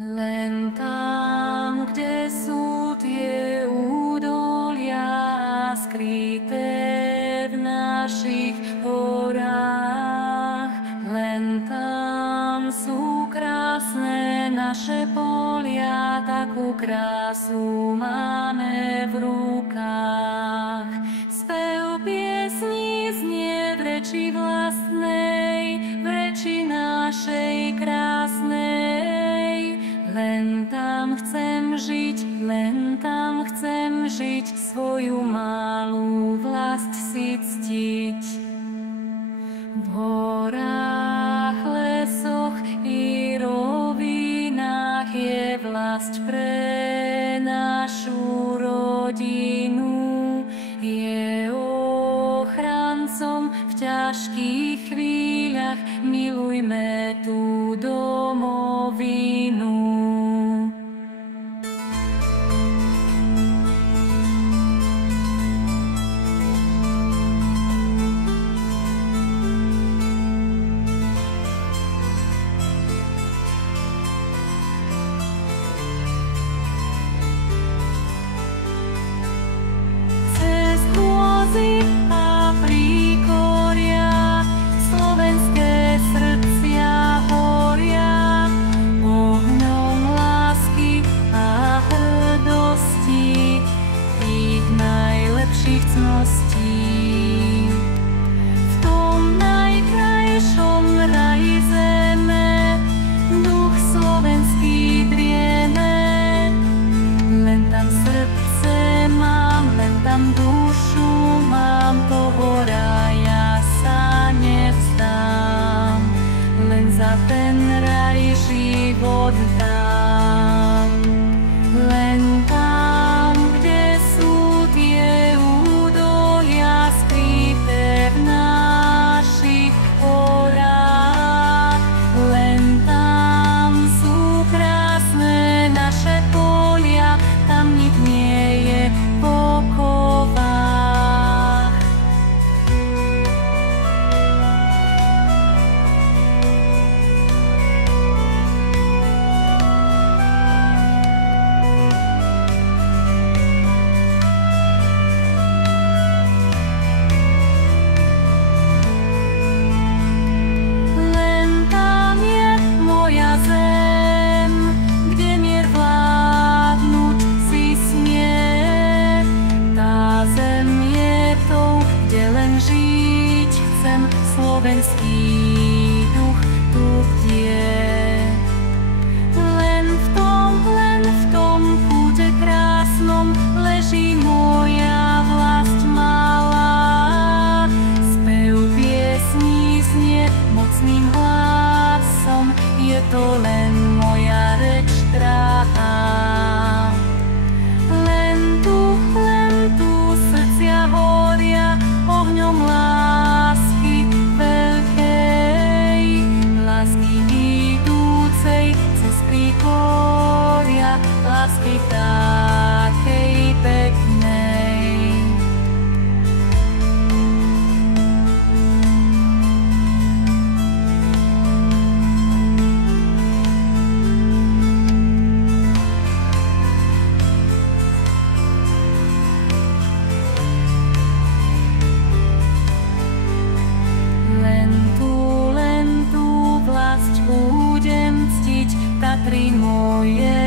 Len tam, kde sú tie údolia skryté v našich horách, len tam sú krásne naše polia, takú krásu máme v rukách. Spev piesní znie v reči vlastnej, v reči našej krásnej. Len tam chcem žiť, len tam chcem žiť, svoju malú vlast si ctiť. V horách, lesoch i rovinách je vlast pre našu rodinu. Je ochrancom v ťažkých chvíľach, milujme tú domovinu. V tom najkrajšom raji zeme duch slovenský drieme. Len tam srdce mám, len tam dušu mám, toho raja sa nevzdám. Len za ten raj život dám. Len tam, kde sú tie údolia skryté v našich horách, len tam sú krásne naše polia, tam nik nie je po kovách. Slovenský duch tu bdie. Len v tom kúte krásnom leží moja vlast malá. Spev piesní znie mocným hlasom, je to len moja reč drahá. Len tu srdcia horia ohňom lásky veľkej, lásky idúcej cez príkoria, lásky takej peknej. Len tú vlast budem ctiť, Tatry moje